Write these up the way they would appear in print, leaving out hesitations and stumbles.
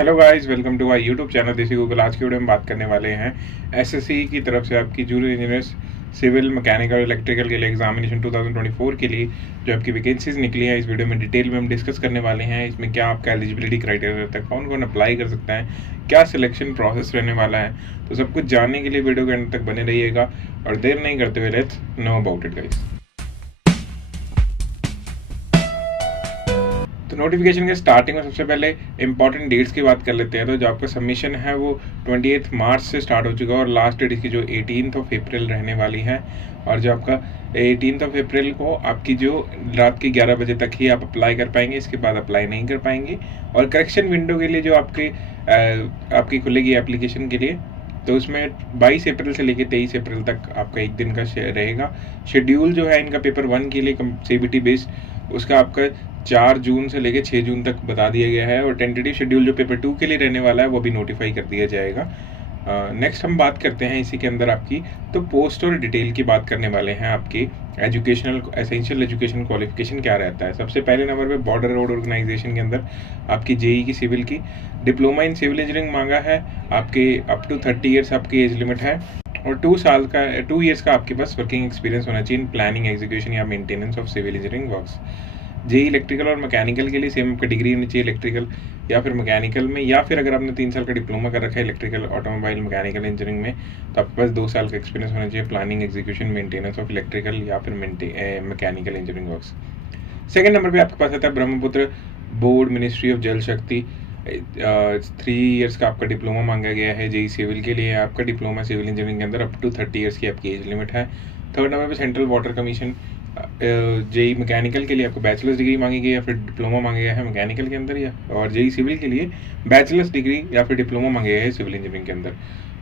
Hello guys, welcome to our YouTube channel desi Google. आज की video में बात करने वाले हैं एसएससी की तरफ से आपकी junior engineers civil mechanical electrical के लिए एग्जामिनेशन 2024 के लिए जो आपकी वैकेंसीज निकली हैं, इस वीडियो में डिटेल में हम डिस्कस करने वाले हैं। इसमें क्या आपका एलिजिबिलिटी क्राइटेरिया रहता है, कौन कौन अप्लाई कर सकता है, क्या सिलेक्शन प्रोसेस रहने वाला है, तो सब कुछ जानने के लिए वीडियो के अंत तक बने रहिएगा। और देर नहीं करते हुए let's know about it guys. तो नोटिफिकेशन के स्टार्टिंग में सबसे पहले इंपॉर्टेंट डेट्स की बात कर लेते हैं। तो जो आपका सबमिशन है वो 28 मार्च से स्टार्ट हो चुका है और लास्ट डेट इसकी जो 18 अप्रैल रहने वाली है। और जो आपका 18 अप्रैल को आपकी जो रात के 11 बजे तक ही आप अप्लाई कर पाएंगे, इसके बाद अप्लाई नहीं कर पाएंगे। और करेक्शन विंडो के लिए जो आपकी खुलेगी एप्लीकेशन के लिए, तो उसमें 22 अप्रैल से लेकर 23 अप्रैल तक आपका एक दिन का रहेगा। शेड्यूल जो है इनका पेपर 1 के लिए सीबीटी बेस्ड, उसका आपका 4 जून से लेकर 6 जून तक बता दिया गया है। और टेंटेटिव शेड्यूल जो पेपर 2 के लिए रहने वाला है वो भी नोटिफाई कर दिया जाएगा। नेक्स्ट हम बात करते हैं इसी के अंदर आपकी तो पोस्ट और डिटेल की बात करने वाले हैं। आपकी एजुकेशनल एसेंशियल एजुकेशन क्वालिफिकेशन क्या रहता है। सबसे पहले नंबर पे बॉर्डर रोड ऑर्गेनाइजेशन के अंदर आपकी जेई की सिविल की डिप्लोमा इन सिविल इंजीनियरिंग मांगा है। आपके अप टू 30 ईयर्स आपकी एज लिमिट है और 2 ईयर्स का आपके पास वर्किंग एक्सपीरियंस होना चाहिए इन प्लानिंग, एग्जीक्यूशन या maintenance of civil engineering works. JE electrical और मैकेनिकल के लिए सेम आपका डिग्री होनी चाहिए इलेक्ट्रिकल या फिर मैकेनिकल में, या फिर अगर आपने 3 साल का डिप्लोमा कर रखा है इलेक्ट्रिकल ऑटोमोबाइल मैकेनिकल इंजीनियरिंग में, तो आपके पास 2 साल का एक्सपीरियंस होना चाहिए planning, execution, maintenance of electrical या फिर mechanical engineering works. Second number पे आपके पास आता है ब्रह्मपुत्र बोर्ड मिनिस्ट्री ऑफ जल शक्ति। 3 ईयर्स का आपका डिप्लोमा मांगा गया है। जेई सिविल के लिए आपका डिप्लोमा सिविल इंजीनियरिंग के अंदर अप टू 30 ईयर्स की आपकी एज लिमिट है। थर्ड नंबर पे central water commission. JE mechanical के लिए आपको बैचलर्स डिग्री मांगी गई या फिर डिप्लोमा मांगा गया है मैकेनिकल के अंदर, या और जेई सिविल के लिए बैचलर्स डिग्री या फिर डिप्लोमा मांगा गया है सिविल इंजीनियरिंग के अंदर।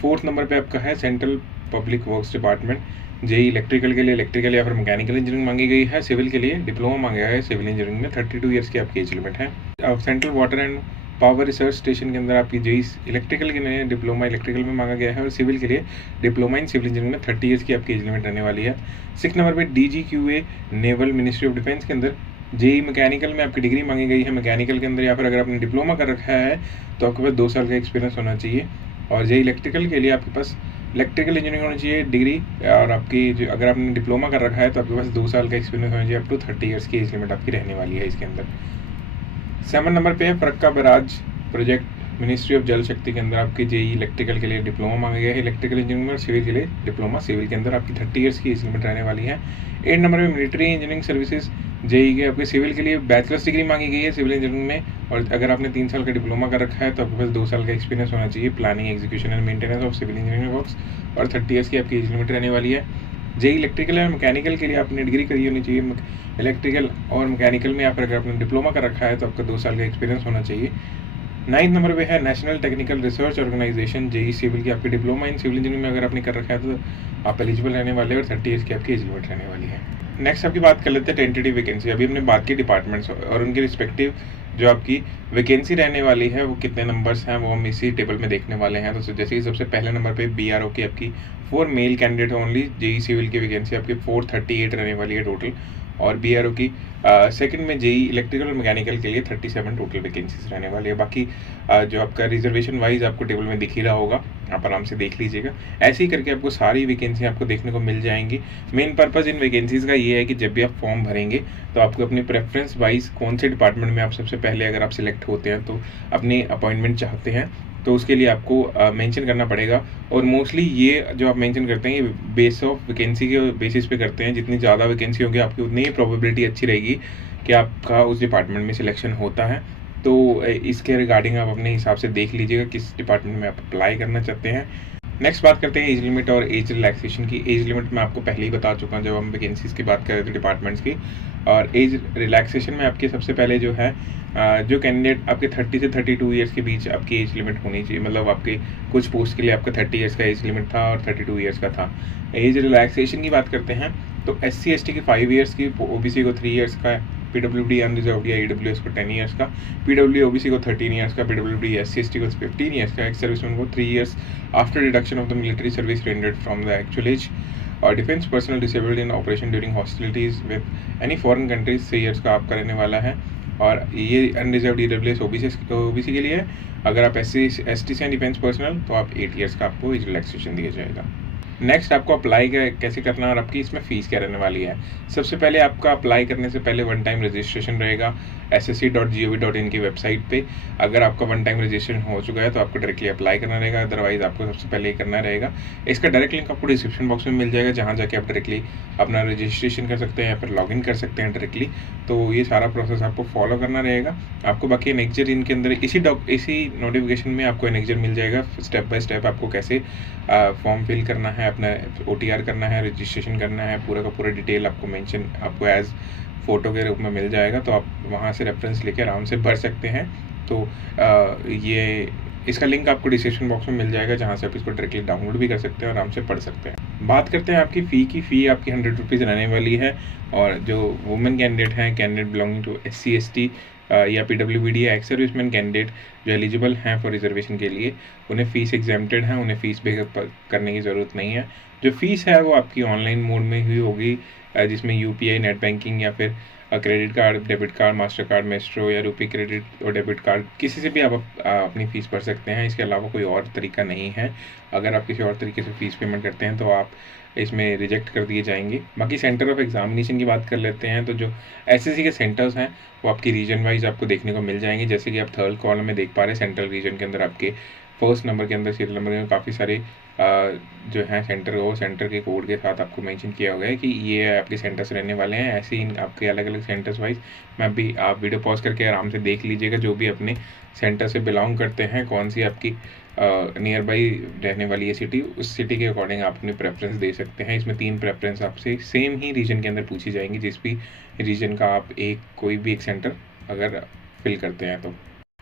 फोर्थ नंबर पे आपका है central public works department. JE electrical के लिए इलेक्ट्रिकल या फिर मैकेनिकल इंजीनियरिंग मांगी गई है। सिविल के लिए डिप्लोमा मांगा गया है सिविल इंजीनियरिंग में। 32 ईयर्स की आपकी एज लिमिट है। Central water and power research station के अंदर आपकी जेई इलेक्ट्रिकल के लिए डिप्लोमा इलेक्ट्रिकल में मांगा गया है और सिविल के लिए डिप्लोमा इन सिविल इंजीनियरिंग में 30 ईयर्स की आपकी एज लिमिट रहने वाली है। 6 नंबर पे DGQA naval ministry of defence के अंदर जेई मैकेनिकल में आपकी डिग्री मांगी गई है मैकेनिकल के अंदर, या फिर अगर आपने डिप्लोमा कर रखा है तो आपके पास 2 साल का एक्सपीरियंस होना चाहिए। और जेई इलेक्ट्रिकल के लिए आपके पास इलेक्ट्रिकल इंजीनियरिंग होनी चाहिए डिग्री, और आपकी जो अगर आपने डिप्लोमा कर रखा है तो आपके पास 2 साल का एक्सपीरियंस होना चाहिए। अप टू 30 ईयर्स की एज लिमिट आपकी रहने वाली है इसके अंदर। 7 नंबर पे है Farakka barrage project ministry of जल शक्ति के अंदर आपकी जेई इलेक्ट्रिकल के लिए डिप्लोमा मांगा गया है इलेक्ट्रिकल इंजीनियरिंग में, और सिविल के लिए डिप्लोमा सिविल के अंदर आपकी 30 ईयर्स की एज लिमिट रहने वाली है। 8 नंबर में मिलिट्री इंजीनियरिंग सर्विसेज जेई के आपके सिविल के लिए बैचलर्स डिग्री मांगी गई है सिविल इंजीनियरिंग में, और अगर आपने 3 साल का डिप्लोमा कर रखा है तो आपके पास 2 साल का एक्सपीरियंस होना चाहिए planning, execution and maintenance of civil engineering works, और 30 ईयर्स की आपकी एज लिमिट रहने वाली है। जेई इलेक्ट्रिकल और मैकेनिकल के लिए आपने डिग्री करी होनी चाहिए इलेक्ट्रिकल और मैकेनिकल में, या फिर अगर आपने डिप्लोमा कर रखा है तो आपका 2 साल का एक्सपीरियंस होना चाहिए। 9 नंबर पे है national technical research organisation JE civil की आपकी डिप्लोमा इन सिविल इंजीनियरिंग में अगर आपने कर रखा है तो आप एलिजिबल रहने वाले हैं और 30 ईयर्स की आपकी एज लिमिट रहने वाली है। नेक्स्ट आपकी बात कर लेते हैं टेंटेटिव वैकेंसी। अभी हमने बात की डिपार्टमेंट्स और उनके रिस्पेक्टिव जो आपकी वैकेंसी रहने वाली है वो कितने नंबर्स हैं वो हम इसी टेबल में देखने वाले हैं। तो जैसे कि सबसे पहले नंबर पे BRO की आपकी 4 male candidate only JE civil की वैकेंसी आपकी 438 रहने वाली है टोटल, और BRO की सेकंड में जेई इलेक्ट्रिकल और मैकेनिकल के लिए 37 टोटल वैकेंसीज रहने वाली है। बाकी जो आपका रिजर्वेशन वाइज आपको टेबल में दिख ही रहा होगा, आप आराम से देख लीजिएगा। ऐसे ही करके आपको सारी वैकेंसी आपको देखने को मिल जाएंगी। मेन पर्पज़ इन वैकेंसीज़ का ये है कि जब भी आप फॉर्म भरेंगे तो आपको अपनी प्रेफरेंस वाइज कौन से डिपार्टमेंट में आप सबसे पहले अगर आप सिलेक्ट होते हैं तो अपनी अपॉइंटमेंट चाहते हैं तो उसके लिए आपको मेंशन करना पड़ेगा। और मोस्टली ये जो आप मेंशन करते हैं ये बेस ऑफ वैकेंसी के बेसिस पे करते हैं। जितनी ज़्यादा वैकेंसी होगी आपकी उतनी ही प्रोबेबिलिटी अच्छी रहेगी कि आपका उस डिपार्टमेंट में सिलेक्शन होता है। तो इसके रिगार्डिंग आप अपने हिसाब से देख लीजिएगा किस डिपार्टमेंट में आप अप्लाई करना चाहते हैं। नेक्स्ट बात करते हैं एज लिमिट और एज रिलैक्सेशन की। एज लिमिट मैं आपको पहले ही बता चुका हूँ जब हम वैकेंसीज़ की बात कर रहे थे डिपार्टमेंट्स की। और एज रिलैक्सेशन में आपके सबसे पहले जो है जो कैंडिडेट आपके 30 से 32 ईयर्स के बीच आपकी एज लिमिट होनी चाहिए। मतलब आपके कुछ पोस्ट के लिए आपका 30 ईयर्स का एज लिमिट था और 32 ईयर्स का था। एज रिलैक्सेशन की बात करते हैं तो SC ST की 5 ईयर्स की, OBC को 3 ईयर्स का, PWD अनरिजर्व्ड या EWS को 10 ईयर्स का, PWD OBC को 13 ईयर्स का, PWD SC ST को 15 ईयर्स का, एक्स सर्विसमैन को 3 years after deduction of the military service rendered from the actual age, और defence personal disabled in operation during hostilities with any foreign countries 3 years का आपका रहने वाला है। और ये अनरिजर्व EWS OBC के लिए है। अगर आप ST से डिफेंस पर्सनल तो आप 8 ईयर्स का आपको एज रिलैक्सेशन दिया जाएगा। नेक्स्ट आपको अप्लाई कैसे करना है और आपकी इसमें फ़ीस क्या रहने वाली है। सबसे पहले आपका अप्लाई करने से पहले वन टाइम रजिस्ट्रेशन रहेगा ssc.gov.in की वेबसाइट पे। अगर आपका वन टाइम रजिस्ट्रेशन हो चुका है तो आपको डायरेक्टली अप्लाई करना रहेगा, अदरवाइज आपको सबसे पहले ये करना रहेगा। इसका डायरेक्ट लिंक आपको डिस्क्रिप्शन बॉक्स में मिल जाएगा, जहाँ जाके आप डायरेक्टली अपना रजिस्ट्रेशन कर सकते हैं या फिर लॉगिन कर सकते हैं डायरेक्टली। तो ये सारा प्रोसेस आपको फॉलो करना रहेगा। आपको बाकी एनेक्जर इनके अंदर इसी नोटिफिकेशन में आपको एनेक्जर मिल जाएगा, स्टेप बाय स्टेप आपको कैसे फॉर्म फिल करना है, अपना OTR करना है, रजिस्ट्रेशन करना है, पूरा का पूरा डिटेल आपको मेंशन आपको एज फ़ोटो के रूप में मिल जाएगा। तो आप वहाँ से रेफरेंस लेके आराम से भर सकते हैं। तो ये इसका लिंक आपको डिस्क्रिप्शन बॉक्स में मिल जाएगा, जहाँ से आप इसको डायरेक्टली डाउनलोड भी कर सकते हैं और आराम से पढ़ सकते हैं। बात करते हैं आपकी फ़ी आपकी 100 रुपीज़ रहने वाली है। और जो वुमेन कैंडिडेट हैं, candidate belonging to SC ST या PWBD या एक्स सर्विसमैन कैंडिडेट जो एलिजिबल हैं फॉर रिजर्वेशन के लिए, उन्हें फ़ीस एग्जेम्प्टेड हैं, उन्हें फ़ीस पे करने की ज़रूरत नहीं है। जो फ़ीस है वो आपकी ऑनलाइन मोड में ही होगी, जिसमें UPI, नेट बैंकिंग या फिर credit card, debit card, master card, maestro या रुपी क्रेडिट और डेबिट कार्ड, किसी से भी आप अपनी फ़ीस भर सकते हैं। इसके अलावा कोई और तरीका नहीं है। अगर आप किसी और तरीके से फ़ीस पेमेंट करते हैं तो आप इसमें रिजेक्ट कर दिए जाएंगे। बाकी सेंटर ऑफ एग्जामिनेशन की बात कर लेते हैं, तो जो SSC के सेंटर्स हैं वो आपकी रीजन वाइज आपको देखने को मिल जाएंगे। जैसे कि आप थर्ड कॉलम में देख पा रहे हैं, सेंट्रल रीजन के अंदर आपके फर्स्ट नंबर के अंदर, सीरियल नंबर में काफ़ी सारे जो हैं सेंटर, वो सेंटर के कोड के साथ आपको मेंशन किया हुआ है कि ये आपके सेंटर्स रहने वाले हैं। ऐसे ही आपके अलग अलग सेंटर्स वाइज मैं भी आप वीडियो पॉज करके आराम से देख लीजिएगा, जो भी अपने सेंटर से बिलोंग करते हैं, कौन सी आपकी नियर बाई रहने वाली है सिटी, उस सिटी के अकॉर्डिंग आप अपनी प्रेफरेंस दे सकते हैं। इसमें 3 प्रेफरेंस आपसे सेम ही रीजन के अंदर पूछी जाएंगी, जिस भी रीजन का आप कोई भी एक सेंटर अगर फिल करते हैं। तो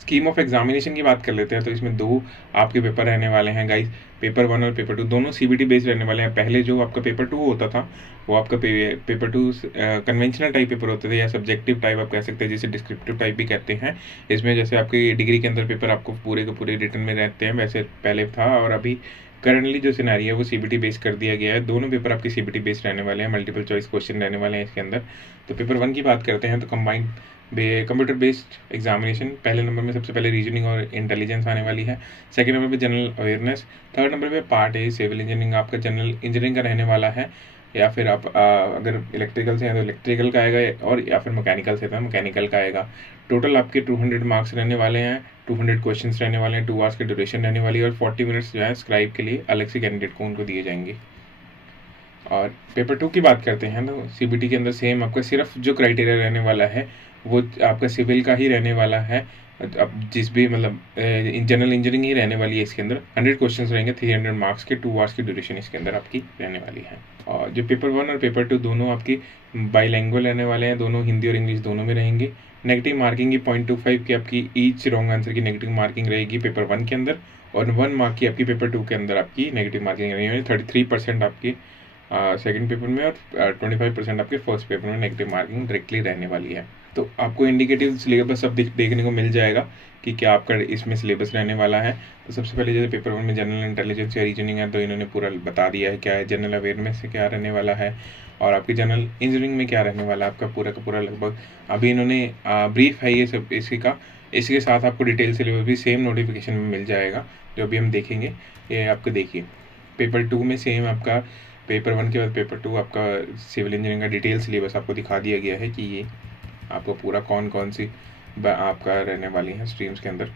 स्कीम ऑफ एग्जामिनेशन की बात कर लेते हैं, तो इसमें 2 आपके पेपर रहने वाले हैं गाइज, पेपर 1 और पेपर 2, दोनों CBT बेस्ड रहने वाले हैं। पहले जो आपका पेपर 2 होता था वो आपका पेपर 2 कन्वेंशनल टाइप पेपर होते थे या सब्जेक्टिव टाइप आप कह सकते हैं, जिसे डिस्क्रिप्टिव टाइप भी कहते हैं। इसमें जैसे आपकी डिग्री के अंदर पेपर आपको पूरे के पूरे रिटर्न में रहते हैं, वैसे पहले था, और अभी करंटली जो सिनेरियो है वो CBT बेस्ड कर दिया गया है। दोनों पेपर आपके CBT बेस्ड रहने वाले हैं, मल्टीपल चॉइस क्वेश्चन रहने वाले हैं इसके अंदर। तो पेपर 1 की बात करते हैं, तो कंबाइंड कंप्यूटर बेस्ड एग्जामिनेशन, पहले नंबर में सबसे पहले रीजनिंग और इंटेलिजेंस आने वाली है। सेकंड नंबर पे जनरल अवेयरनेस, थर्ड नंबर पे पार्ट ए सिविल इंजीनियरिंग आपका जनरल इंजीनियरिंग का रहने वाला है, या फिर आप अगर इलेक्ट्रिकल से हैं तो इलेक्ट्रिकल का आएगा, और या फिर मैकेनिकल से तो मैकेनिकल का आएगा। टोटल आपके 200 मार्क्स रहने वाले हैं, 200 क्वेश्चन रहने वाले हैं, 2 आवर्स की ड्यूरेशन रहने वाली है, और 40 मिनट्स जो है स्क्राइब के लिए अलग से कैंडिडेट को उनको दिए जाएंगे। और पेपर 2 की बात करते हैं तो CBT के अंदर सेम आपका सिर्फ जो क्राइटेरिया रहने वाला है वो आपका सिविल का ही रहने वाला है। अब जिस भी मतलब जनरल इंजीनियरिंग ही रहने वाली है इसके अंदर। 100 क्वेश्चंस रहेंगे, 300 मार्क्स के, 2 आवर्स की ड्यूरेशन इसके अंदर आपकी रहने वाली है। और जो पेपर 1 और पेपर 2 दोनों आपकी बाईलैंग्वेज रहने वाले हैं, दोनों हिंदी और इंग्लिश दोनों में रहेंगे। नेगेटिव मार्किंग की 0.25 की आपकी ईच रॉन्ग आंसर की नेगेटिव मार्किंग रहेगी पेपर 1 के अंदर, और 1 मार्क की आपकी पेपर 2 के अंदर आपकी नेगेटिव मार्किंग रहेगी। 33% आपकी सेकंड पेपर में और 25% आपके फर्स्ट पेपर में नेगेटिव मार्किंग डायरेक्टली रहने वाली है। तो आपको इंडिकेटिव सिलेबस अब देखने को मिल जाएगा कि क्या आपका इसमें सिलेबस रहने वाला है। तो सबसे पहले जैसे पेपर 1 में जनरल इंटेलिजेंस या रीजनिंग है, तो इन्होंने पूरा बता दिया है क्या है, जनरल अवेयरनेस से क्या रहने वाला है, और आपकी जनरल इंजीनियरिंग में क्या रहने वाला है आपका पूरा का पूरा लगभग अभी इन्होंने ब्रीफ है ये सब इसी का। इसके साथ आपको डिटेल सिलेबस भी सेम नोटिफिकेशन में मिल जाएगा, जो अभी हम देखेंगे। ये आपको देखिए पेपर 2 में सेम आपका पेपर 1 के बाद पेपर 2 आपका सिविल इंजीनियरिंग का डिटेल सिलेबस आपको दिखा दिया गया है कि ये आपको पूरा कौन सी आपका रहने वाली है स्ट्रीम्स के अंदर।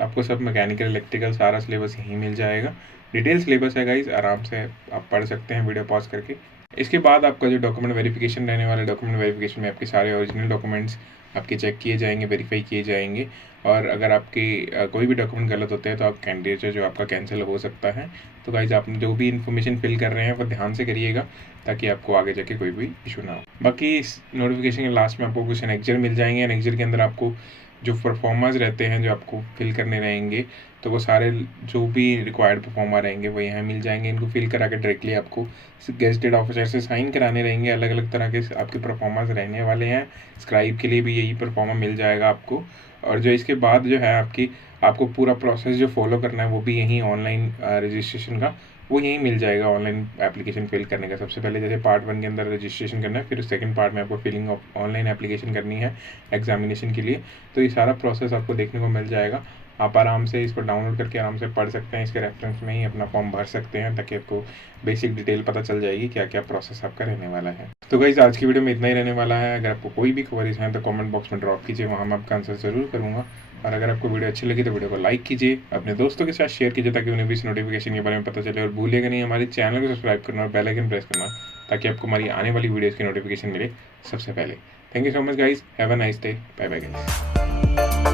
आपको सब मैकेनिकल इलेक्ट्रिकल सारा सिलेबस यहीं मिल जाएगा। डिटेल सिलेबस है गाइज, आराम से आप पढ़ सकते हैं वीडियो पॉज करके। इसके बाद आपका जो डॉक्यूमेंट वेरिफिकेशन रहने वाला है, डॉक्यूमेंट वेरिफिकेशन में आपके सारे ओरिजिनल डॉक्यूमेंट्स आपके चेक किए जाएंगे, वेरीफाई किए जाएंगे, और अगर आपके कोई भी डॉक्यूमेंट गलत होते हैं तो आप कैंडिडेट जो आपका कैंसिल हो सकता है। तो गाइज आप जो भी इन्फॉर्मेशन फिल कर रहे हैं वो ध्यान से करिएगा, ताकि आपको आगे जाके कोई भी इशू ना हो। बाकी इस नोटिफिकेशन के लास्ट में आपको कुछ एनेक्जर मिल जाएंगे। एनेक्जर के अंदर आपको जो परफॉर्मर्स रहते हैं जो आपको फिल करने रहेंगे, तो वो सारे जो भी रिक्वायर्ड परफॉर्मर रहेंगे वो यहाँ मिल जाएंगे। इनको फिल करा के डायरेक्टली आपको गेजेटेड ऑफिसर से साइन कराने रहेंगे। अलग अलग तरह के आपके परफॉर्मर्स रहने वाले हैं। स्क्राइब के लिए भी यही परफॉर्मर मिल जाएगा आपको। और जो इसके बाद जो है आपकी आपको पूरा प्रोसेस जो फॉलो करना है वो भी यहीं ऑनलाइन रजिस्ट्रेशन का वो यहीं मिल जाएगा। ऑनलाइन एप्लीकेशन फिल करने का सबसे पहले जैसे पार्ट 1 के अंदर रजिस्ट्रेशन करना है, फिर सेकंड पार्ट में आपको फिलिंग ऑनलाइन एप्लीकेशन करनी है एग्जामिनेशन के लिए। तो ये सारा प्रोसेस आपको देखने को मिल जाएगा। आप आराम से इसको डाउनलोड करके आराम से पढ़ सकते हैं, इसके रेफरेंस में ही अपना फॉर्म भर सकते हैं ताकि आपको बेसिक डिटेल पता चल जाएगी क्या क्या प्रोसेस आपका रहने वाला है। तो गाइस आज की वीडियो में इतना ही रहने वाला है। अगर आपको कोई भी क्वेरीज हैं तो कमेंट बॉक्स में ड्रॉप कीजिए, वहाँ मैं आपका आंसर ज़रूर करूँगा। और अगर आपको वीडियो अच्छी लगी तो वीडियो को लाइक कीजिए, अपने दोस्तों के साथ शेयर कीजिए ताकि उन्हें भी इस नोटिफिकेशन के बारे में पता चले। और भूलिएगा नहीं हमारे चैनल को सब्सक्राइब करना और बेल आइकन प्रेस करना ताकि आपको हमारी आने वाली वीडियोज़ की नोटिफिकेशन मिले सबसे पहले। Thank you so much guys, have a nice day, bye bye guys.